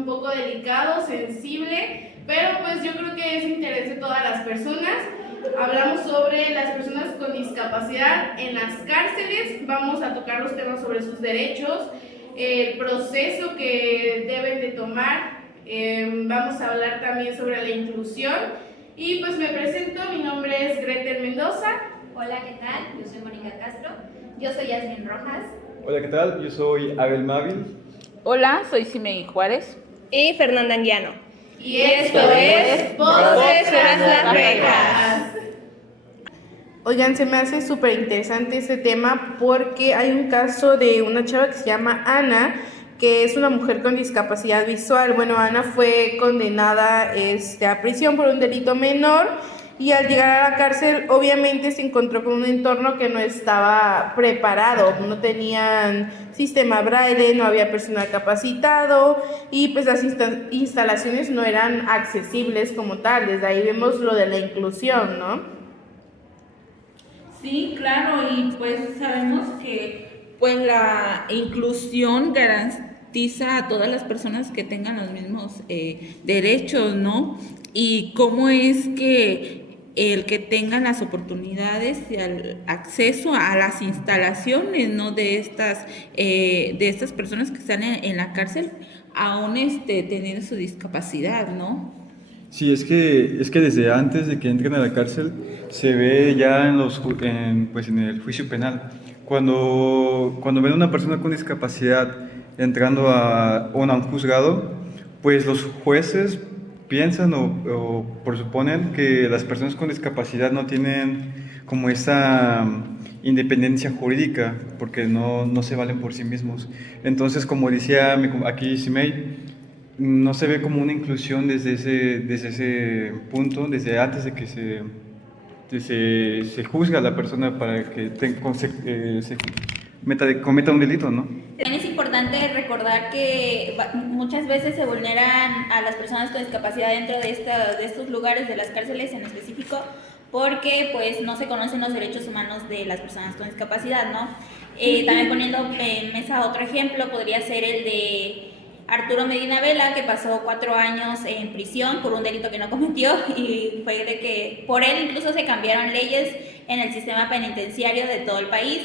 un poco delicado, sensible, pero pues yo creo que es interés de todas las personas. Hablamos sobre las personas con discapacidad en las cárceles, vamos a tocar los temas sobre sus derechos, el proceso que deben de tomar, vamos a hablar también sobre la inclusión y pues me presento, mi nombre es Gretel Mendoza. Hola, ¿qué tal? Yo soy Mónica Castro. Yo soy Yasmin Rojas. Hola, ¿qué tal? Yo soy Abel Mávil. Hola, soy Simei Juárez. Y Fernanda Anguiano. Y esto es Voces tras las rejas. Oigan, se me hace súper interesante este tema porque hay un caso de una chava que se llama Ana, que es una mujer con discapacidad visual. Bueno, Ana fue condenada a prisión por un delito menor y al llegar a la cárcel obviamente se encontró con un entorno que no estaba preparado, no tenían sistema braille, no había personal capacitado y pues las instalaciones no eran accesibles como tal. Desde ahí vemos lo de la inclusión, ¿no? Sí, claro, y pues sabemos que pues la inclusión garantiza a todas las personas que tengan los mismos derechos, ¿no? Y cómo es que el que tengan las oportunidades y el acceso a las instalaciones, ¿no? de estas personas que están en la cárcel, aún teniendo su discapacidad, ¿no? Sí, es que desde antes de que entren a la cárcel se ve ya en el juicio penal. Cuando ven a una persona con discapacidad entrando a un juzgado, pues los jueces piensan o presuponen que las personas con discapacidad no tienen como esa independencia jurídica porque no se valen por sí mismos. Entonces, como decía aquí Simei, no se ve como una inclusión desde ese punto, desde antes de que se juzga a la persona para que cometa un delito, ¿no? También es importante recordar que muchas veces se vulneran a las personas con discapacidad dentro de estos lugares, de las cárceles en específico, porque pues no se conocen los derechos humanos de las personas con discapacidad, ¿no? También poniendo en mesa otro ejemplo, podría ser el de Arturo Medina Vela, que pasó 4 años en prisión por un delito que no cometió y fue de que por él incluso se cambiaron leyes en el sistema penitenciario de todo el país.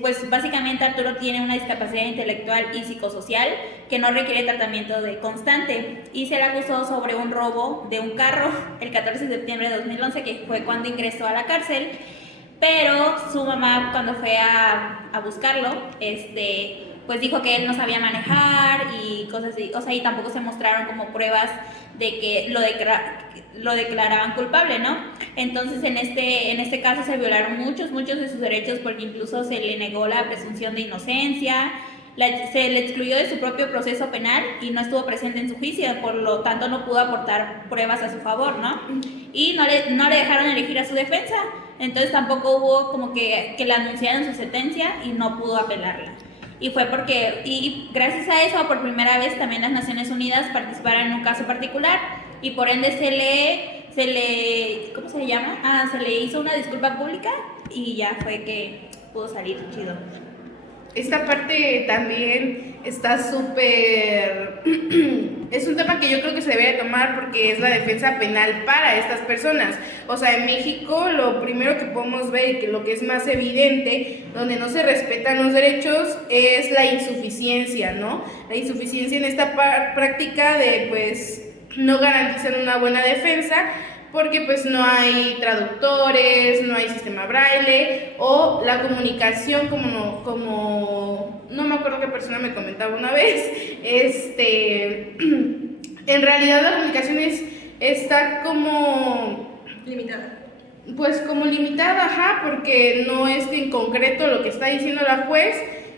Pues básicamente Arturo tiene una discapacidad intelectual y psicosocial que no requiere tratamiento constante y se le acusó sobre un robo de un carro el 14 de septiembre de 2011, que fue cuando ingresó a la cárcel, pero su mamá cuando fue a buscarlo, pues dijo que él no sabía manejar y cosas así, o sea, y tampoco se mostraron como pruebas de que lo declaraban culpable, ¿no? Entonces, en este caso se violaron muchos de sus derechos porque incluso se le negó la presunción de inocencia, se le excluyó de su propio proceso penal y no estuvo presente en su juicio, por lo tanto no pudo aportar pruebas a su favor, ¿no? Y no le dejaron elegir a su defensa, entonces tampoco hubo como que le anunciaran su sentencia y no pudo apelarla. Y fue y gracias a eso, por primera vez también las Naciones Unidas participaron en un caso particular y por ende ¿cómo se llama? Se le hizo una disculpa pública y ya fue que pudo salir chido. Esta parte también está súper... es un tema que yo creo que se debe tomar porque es la defensa penal para estas personas. O sea, en México lo primero que podemos ver y que lo que es más evidente, donde no se respetan los derechos, es la insuficiencia, ¿no? La insuficiencia en esta práctica de, pues, no garantizan una buena defensa, porque pues no hay traductores, no hay sistema braille o la comunicación como no me acuerdo qué persona me comentaba una vez, en realidad la comunicación está como Limitada. Pues como limitada, porque no es en concreto lo que está diciendo la juez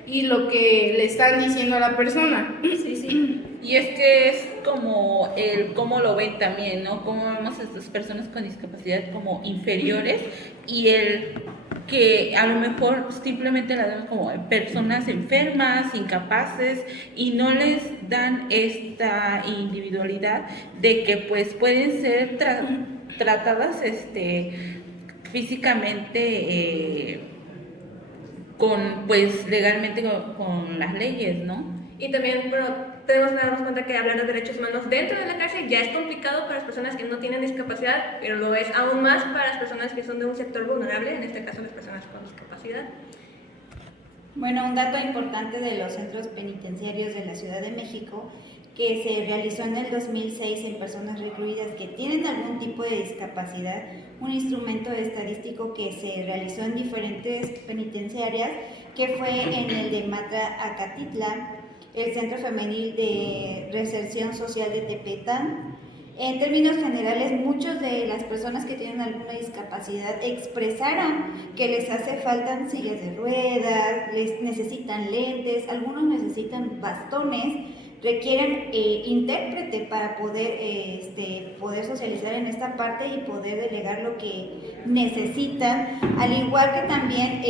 y lo que le están diciendo a la persona. Sí. Y es que es como cómo lo ven también, ¿no? Cómo vemos a estas personas con discapacidad como inferiores y el que a lo mejor simplemente las vemos como personas enfermas, incapaces y no les dan esta individualidad de que pues pueden ser tratadas físicamente pues legalmente con las leyes, ¿no? Y también, bueno, tenemos que darnos cuenta que hablar de derechos humanos dentro de la cárcel ya es complicado para las personas que no tienen discapacidad, pero lo es aún más para las personas que son de un sector vulnerable, en este caso las personas con discapacidad. Bueno, un dato importante de los centros penitenciarios de la Ciudad de México que se realizó en el 2006 en personas recluidas que tienen algún tipo de discapacidad, un instrumento estadístico que se realizó en diferentes penitenciarias, que fue en el de Matra Acatitla, el Centro Femenil de Reinserción Social de Tepetán. En términos generales, muchas de las personas que tienen alguna discapacidad expresaron que les hace falta sillas de ruedas, les necesitan lentes, algunos necesitan bastones, requieren intérprete para poder socializar en esta parte y poder delegar lo que necesitan, al igual que también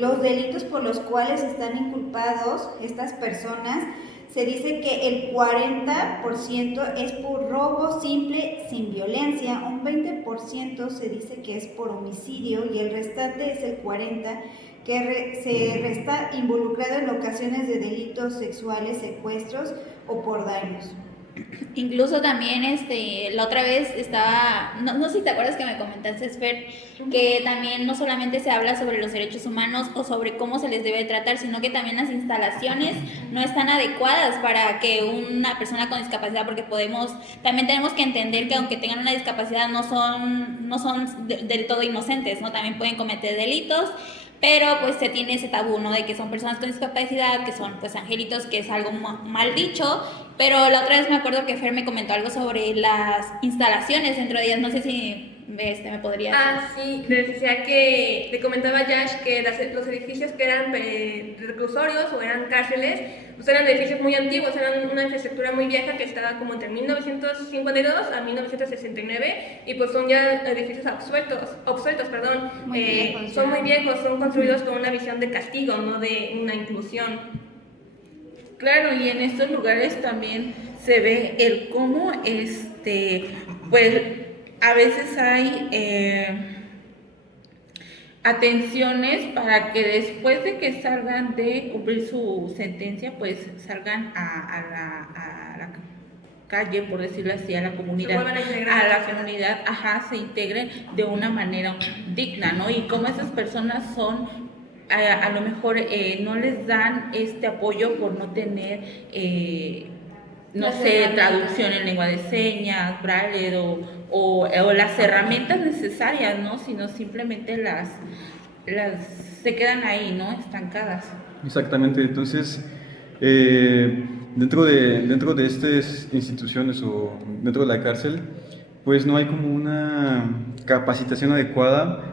los delitos por los cuales están inculpados estas personas. Se dice que el 40% es por robo simple sin violencia, un 20% se dice que es por homicidio y el restante es el 40% que se resta involucrado en ocasiones de delitos sexuales, secuestros o por daños. Incluso también la otra vez estaba, no sé si te acuerdas que me comentaste, Fer, que también no solamente se habla sobre los derechos humanos o sobre cómo se les debe tratar, sino que también las instalaciones no están adecuadas para que una persona con discapacidad, porque también tenemos que entender que aunque tengan una discapacidad no son del todo inocentes, ¿no? También pueden cometer delitos. Pero pues se tiene ese tabú, ¿no? De que son personas con discapacidad, que son pues angelitos, que es algo mal dicho. Pero la otra vez me acuerdo que Fer me comentó algo sobre las instalaciones dentro de ellas. No sé si me podrías... Sí, les decía que, le comentaba Yash que los edificios que eran reclusorios o eran cárceles, pues eran edificios muy antiguos, eran una infraestructura muy vieja que estaba como entre 1952 a 1969 y pues son ya edificios obsoletos, son muy viejos, son construidos con una visión de castigo, no de una inclusión. Claro, y en estos lugares también se ve el cómo, pues a veces hay atenciones para que después de que salgan de cumplir su sentencia, pues salgan a la calle, por decirlo así, a la comunidad, se integren de una manera digna, ¿no? Y como esas personas son, a lo mejor no les dan este apoyo por no tener, traducción en lengua de señas, braille o las herramientas necesarias, ¿no? Sino simplemente se quedan ahí, ¿no? Estancadas. Exactamente, entonces dentro de estas instituciones o dentro de la cárcel, pues no hay como una capacitación adecuada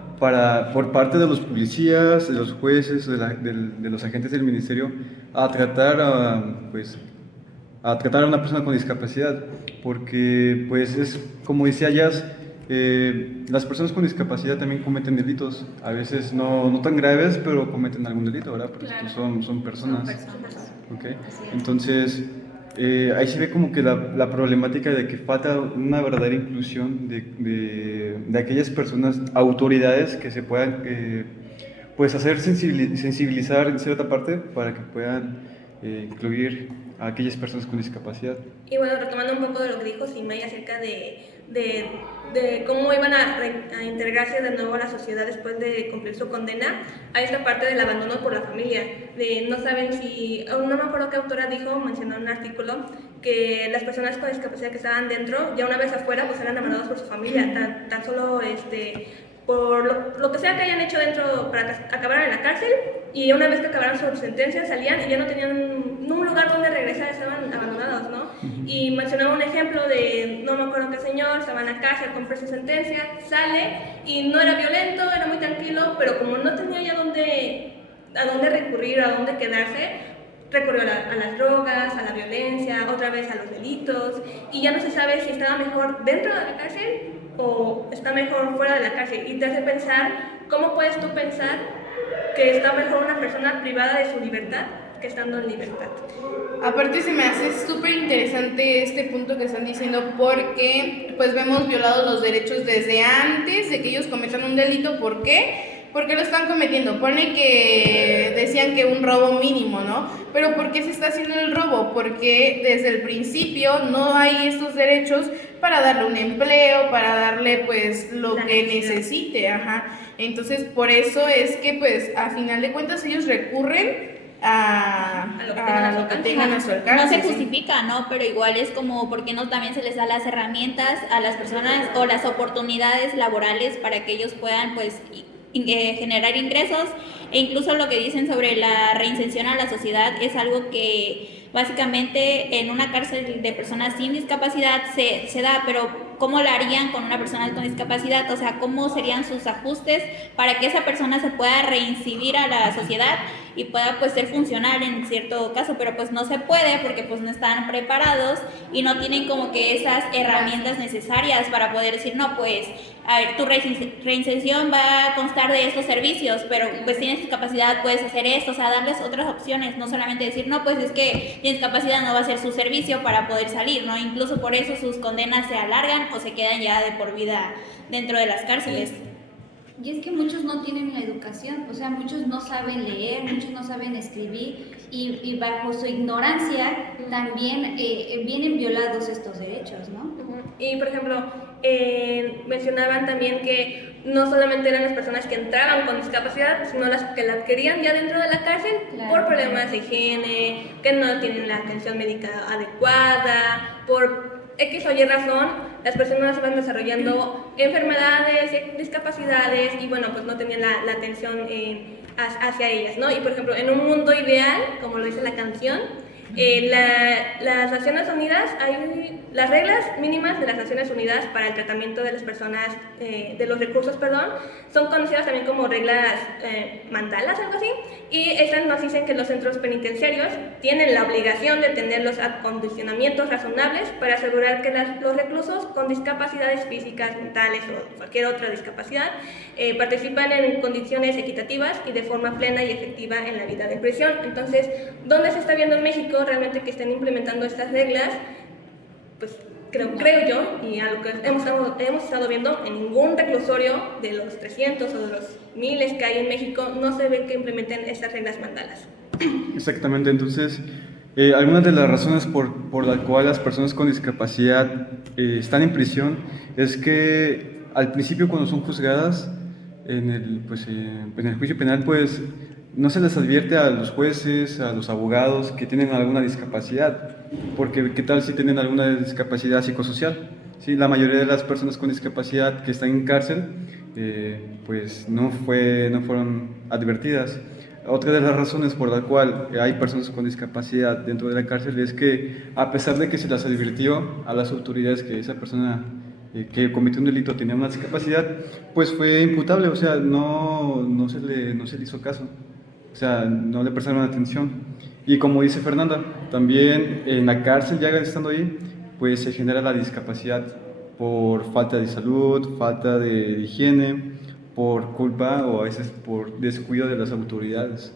por parte de los policías, de los jueces, de los agentes del ministerio a tratar a una persona con discapacidad, porque pues es como decía Jazz, las personas con discapacidad también cometen delitos, a veces no tan graves, pero cometen algún delito, ¿verdad? Porque claro, son personas. ¿Okay? Entonces, ahí se ve como que la problemática de que falta una verdadera inclusión de aquellas personas, autoridades que se puedan pues hacer sensibilizar en cierta parte para que puedan incluir a aquellas personas con discapacidad. Y bueno, retomando un poco de lo que dijo Simei acerca de cómo iban a integrarse de nuevo a la sociedad después de cumplir su condena, hay esta parte del abandono por la familia, de no saben si, no me acuerdo qué autora mencionó en un artículo, que las personas con discapacidad que estaban dentro, ya una vez afuera, pues eran abandonados por su familia, tan solo por lo que sea que hayan hecho dentro para acabar en la cárcel, y una vez que acabaron su sentencia salían y ya no tenían un lugar donde regresar, estaban abandonados, ¿no? Y mencionaba un ejemplo de, no me acuerdo qué señor, estaba en la cárcel, cumplió su sentencia, sale y no era violento, era muy tranquilo, pero como no tenía ya a dónde recurrir, a dónde quedarse, recurrió a las drogas, a la violencia, otra vez a los delitos, y ya no se sabe si estaba mejor dentro de la cárcel o está mejor fuera de la cárcel, y te hace pensar, ¿cómo puedes tú pensar que está mejor una persona privada de su libertad que estando en libertad? Aparte se me hace súper interesante este punto que están diciendo, porque pues vemos violados los derechos desde antes de que ellos cometan un delito. ¿Por qué? ¿Por qué lo están cometiendo? Pone que decían que un robo mínimo, ¿no? Pero ¿por qué se está haciendo el robo? Porque desde el principio no hay estos derechos para darle un empleo, para darle pues lo que necesite, ajá. Entonces por eso es que pues a final de cuentas ellos recurren a lo que tengan a su alcance. No se justifica, ¿no? Pero igual es como, ¿por qué no también se les da las herramientas a las personas o las oportunidades laborales para que ellos puedan, pues, generar ingresos? E incluso lo que dicen sobre la reinserción a la sociedad es algo que básicamente en una cárcel de personas sin discapacidad se da, pero ¿cómo lo harían con una persona con discapacidad? O sea, ¿cómo serían sus ajustes para que esa persona se pueda reincidir a la sociedad y pueda pues ser funcional en cierto caso? Pero pues no se puede porque pues no están preparados y no tienen como que esas herramientas necesarias para poder decir, no, pues, a ver, tu reinserción va a constar de estos servicios, pero pues tienes discapacidad, puedes hacer esto, o sea, darles otras opciones, no solamente decir, no, pues es que tienes discapacidad, no va a ser su servicio para poder salir, ¿no? Incluso por eso sus condenas se alargan o se quedan ya de por vida dentro de las cárceles. Y es que muchos no tienen la educación, o sea, muchos no saben leer, muchos no saben escribir y bajo su ignorancia también vienen violados estos derechos, ¿no? Y por ejemplo, mencionaban también que no solamente eran las personas que entraban con discapacidad, sino las que la adquirían ya dentro de la cárcel por problemas de higiene, que no tienen la atención médica adecuada, por X o Y razón, las personas van desarrollando enfermedades, discapacidades y bueno, pues no tenían la atención hacia ellas, ¿no? Y por ejemplo, en un mundo ideal, como lo dice la canción, las Naciones Unidas, hay las reglas mínimas de las Naciones Unidas para el tratamiento de las personas, de los recursos, perdón, son conocidas también como reglas mandalas, algo así, y estas nos dicen que los centros penitenciarios tienen la obligación de tener los acondicionamientos razonables para asegurar que los reclusos con discapacidades físicas, mentales o cualquier otra discapacidad participan en condiciones equitativas y de forma plena y efectiva en la vida de prisión. Entonces, ¿dónde se está viendo en México realmente que estén implementando estas reglas? Pues creo yo, y a lo que hemos estado viendo, en ningún reclusorio de los 300 o de los miles que hay en México no se ve que implementen estas reglas mandalas. Exactamente, entonces, algunas de las razones por la cual las personas con discapacidad están en prisión es que al principio cuando son juzgadas en el juicio penal, pues no se les advierte a los jueces, a los abogados que tienen alguna discapacidad, porque ¿qué tal si tienen alguna discapacidad psicosocial? Sí, la mayoría de las personas con discapacidad que están en cárcel, pues no fueron advertidas. Otra de las razones por la cual hay personas con discapacidad dentro de la cárcel es que, a pesar de que se las advirtió a las autoridades que esa persona que cometió un delito tenía una discapacidad, pues fue imputable, o sea, no se le hizo caso. O sea, no le prestaron atención. Y como dice Fernanda, también en la cárcel, ya estando ahí, pues se genera la discapacidad por falta de salud, falta de higiene, por culpa o a veces por descuido de las autoridades.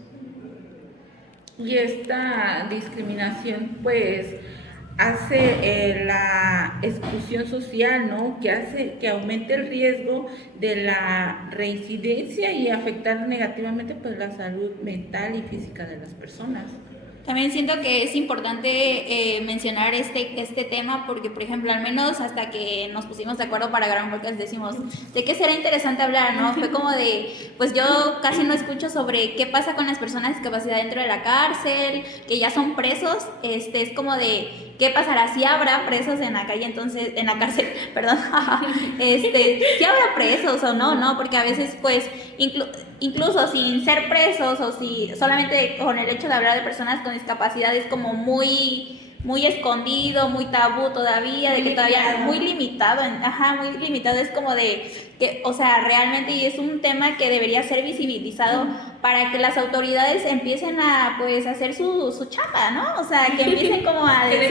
Y esta discriminación, pues, hace la exclusión social, ¿no? Que hace que aumente el riesgo de la reincidencia y afectar negativamente pues la salud mental y física de las personas. También siento que es importante mencionar este tema porque, por ejemplo, al menos hasta que nos pusimos de acuerdo para grabar un podcast decimos, ¿de qué será interesante hablar, no? Fue como de, pues yo casi no escucho sobre qué pasa con las personas con discapacidad dentro de la cárcel, que ya son presos, es como de, ¿qué pasará si habrá presos en la calle entonces, en la cárcel, perdón, si habrá presos o no, ¿no? Porque a veces, pues, incluso sin ser presos o si solamente con el hecho de hablar de personas con discapacidad es como muy escondido, muy tabú todavía, de que todavía muy limitado, muy limitado, es como de que, o sea, realmente y es un tema que debería ser visibilizado para que las autoridades empiecen a, pues, hacer su chamba, ¿no? O sea, que empiecen como a decir,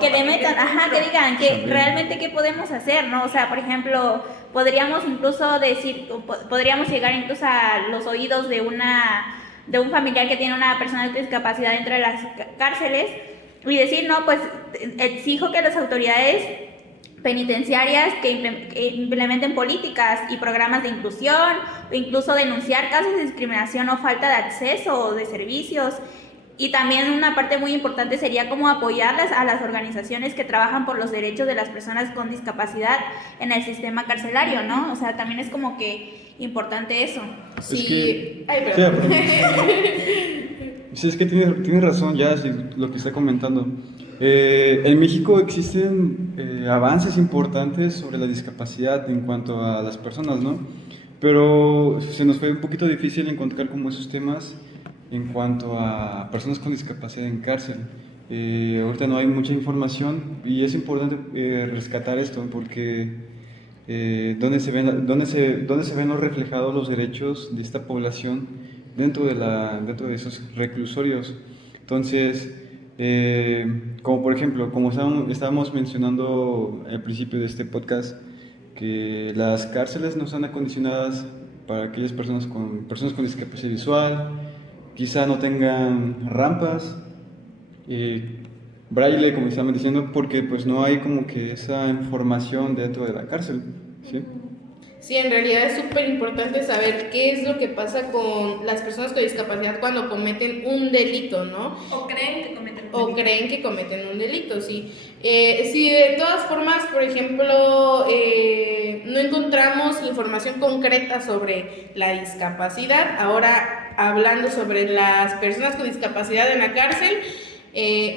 que le metan, que digan que realmente qué podemos hacer, ¿no? O sea, por ejemplo, podríamos incluso decir, podríamos llegar incluso a los oídos de un familiar que tiene una persona con discapacidad dentro de las cárceles y decir, no, pues exijo que las autoridades penitenciarias que implementen políticas y programas de inclusión, o incluso denunciar casos de discriminación o falta de acceso o de servicios. Y también una parte muy importante sería como apoyarlas a las organizaciones que trabajan por los derechos de las personas con discapacidad en el sistema carcelario, ¿no? O sea, también es como que importante eso. Sí. Ay, Sí, perdón. sí, es que tienes razón ya, sí, lo que está comentando. En México existen avances importantes sobre la discapacidad en cuanto a las personas, ¿no? Pero se nos fue un poquito difícil encontrar como esos temas en cuanto a personas con discapacidad en cárcel. Ahorita no hay mucha información y es importante rescatar esto porque ¿dónde se ven los reflejados los derechos de esta población dentro de esos reclusorios? Entonces, como por ejemplo, como estábamos mencionando al principio de este podcast, que las cárceles no están acondicionadas para aquellas personas con discapacidad visual, quizá no tengan rampas, braille, como estaban diciendo, porque pues no hay como que esa información dentro de la cárcel, ¿sí? Sí, en realidad es súper importante saber qué es lo que pasa con las personas con discapacidad cuando cometen un delito, ¿no? O creen que cometen un delito. O creen que cometen un delito, sí. Si de todas formas, por ejemplo, no encontramos información concreta sobre la discapacidad, ahora hablando sobre las personas con discapacidad en la cárcel,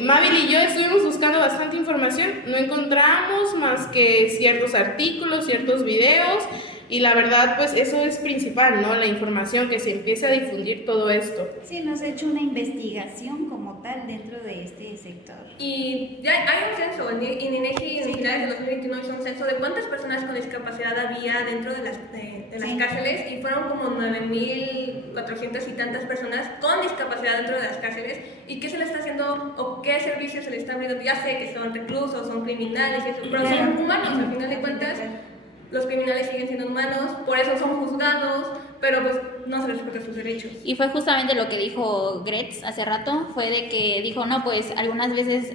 Mabel y yo estuvimos buscando bastante información, no encontramos más que ciertos artículos, ciertos videos, y la verdad pues eso es principal, ¿no? La información, que se empiece a difundir todo esto. Sí, nos ha hecho una investigación como tal dentro de este sector. Y ya hay un censo, en INEGI en finales de 2021 hizo un censo de cuántas personas con discapacidad había dentro de las cárceles, y fueron como 9.400 y tantas personas con discapacidad dentro de las cárceles. ¿Y qué se le está haciendo o qué servicios se le está abriendo? Ya sé que son reclusos, son criminales y eso, pero son humanos, al final de cuentas. Los criminales siguen siendo humanos, por eso son juzgados, pero pues no se les respeta sus derechos. Y fue justamente lo que dijo Gretz hace rato, fue de que dijo, no, pues algunas veces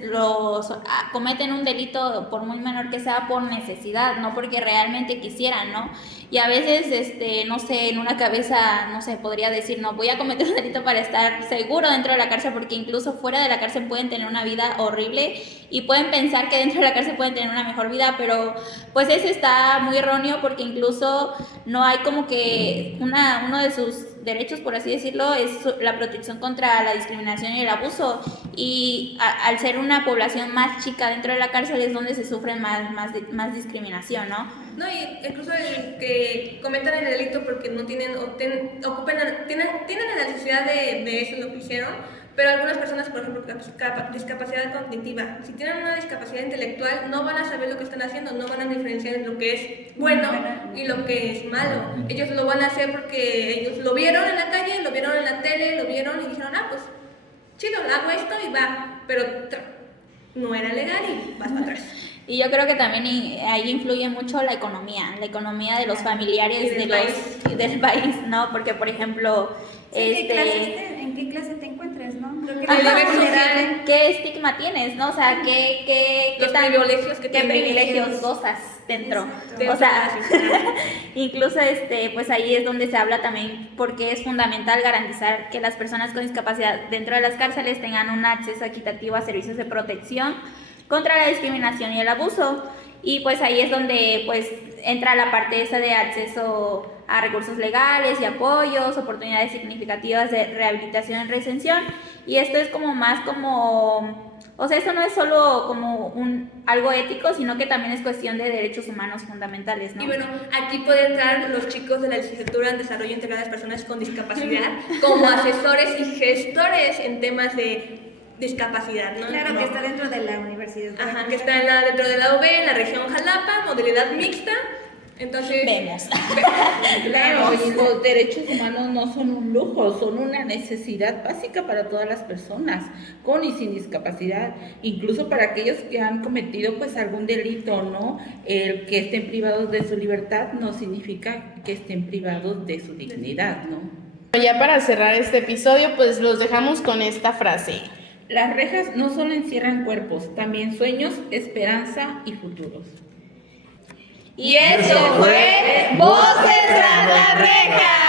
cometen un delito, por muy menor que sea, por necesidad, no porque realmente quisieran, ¿no? Y a veces, no sé, en una cabeza, no sé, podría decir, no, voy a cometer un delito para estar seguro dentro de la cárcel, porque incluso fuera de la cárcel pueden tener una vida horrible y pueden pensar que dentro de la cárcel pueden tener una mejor vida, pero pues eso está muy erróneo, porque incluso no hay como que uno de sus derechos, por así decirlo, es la protección contra la discriminación y el abuso, y al ser una población más chica dentro de la cárcel es donde se sufre más discriminación, ¿no? No, y incluso el que cometan el delito porque no tienen la necesidad de eso, lo que hicieron, pero algunas personas, por ejemplo, con discapacidad cognitiva, si tienen una discapacidad intelectual, no van a saber lo que están haciendo, no van a diferenciar lo que es bueno y lo que es malo. Ellos lo van a hacer porque ellos lo vieron en la calle, lo vieron en la tele, lo vieron y dijeron, pues chido, hago esto y va, pero no era legal y vas para atrás. Y yo creo que también ahí influye mucho la economía de los familiares del país, ¿no? Porque, por ejemplo, ¿En qué clase te encuentras, no? Creo que ¿qué estigma tienes, no? O sea, ¿qué privilegios gozas dentro? Exacto. O sea, incluso pues ahí es donde se habla también, porque es fundamental garantizar que las personas con discapacidad dentro de las cárceles tengan un acceso equitativo a servicios de protección contra la discriminación y el abuso. Y pues ahí es donde pues entra la parte esa de acceso a recursos legales y apoyos, oportunidades significativas de rehabilitación y reinserción. Y esto es como más como, o sea, esto no es solo como algo ético, sino que también es cuestión de derechos humanos fundamentales, ¿no? Y bueno, aquí pueden entrar los chicos de la licenciatura en Desarrollo Integral de las Personas con Discapacidad como asesores y gestores en temas de discapacidad, ¿no? Claro, que está dentro de la universidad. Ajá, que está dentro de la UB, en la región Jalapa, modalidad mixta. Entonces, Vemos. Claro, los derechos humanos no son un lujo, son una necesidad básica para todas las personas, con y sin discapacidad, incluso para aquellos que han cometido pues algún delito, ¿no? El que estén privados de su libertad no significa que estén privados de su dignidad, ¿no? Ya para cerrar este episodio, pues los dejamos con esta frase. Las rejas no solo encierran cuerpos, también sueños, esperanza y futuros. Y eso fue Voces tras las rejas.